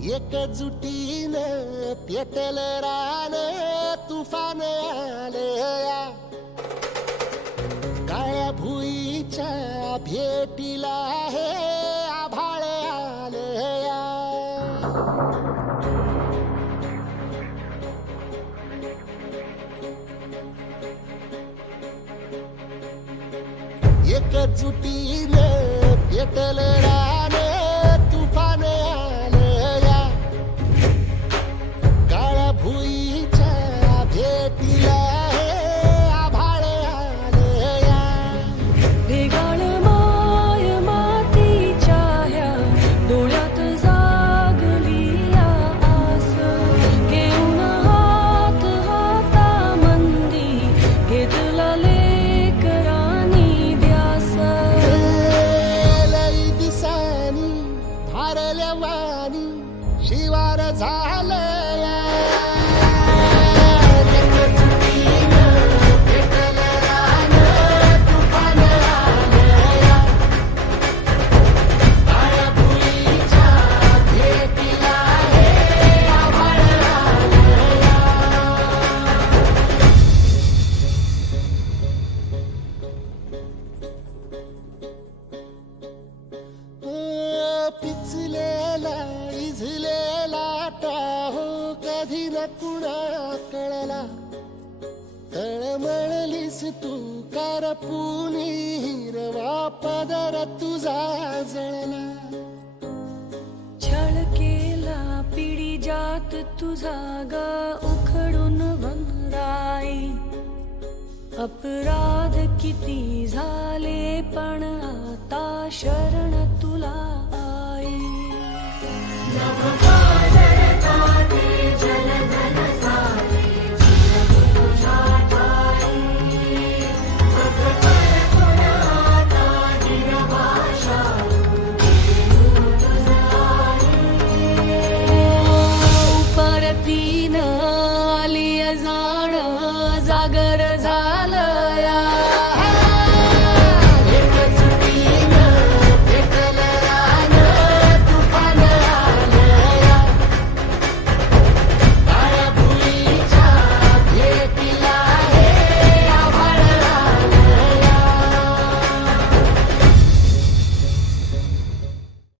एकजुटीनं पेटलं रान तुफान आलया काळ्या भुईच्या भेटीला हे आभाळ आलया एकजुटीनं पेटलं रान तुफान आलया काळ्या भुईच्या भेटीला हे आभाळ आलया भेगाळ माय मातीच्या ह्या डोळ्यात जागली या आस घेऊन हात हातामंदी घेतला लेकरांनी ध्यास लई दिसानी भारल्या वाणी शिवार झालया एकजुटीनं पेटलं रान तुफान आलया काळ्या भुईच्या भेटीला हे आभाळ आलया पिचलेला इझलेला टाहो कधी न कुणा कळला तळमळलीस तू कारपुनी हिरवा पदर तुझा जळला छळ केला पिढी जात तुझा ग उखडून वनराई अपराध किती झाले पण आता शरण तुला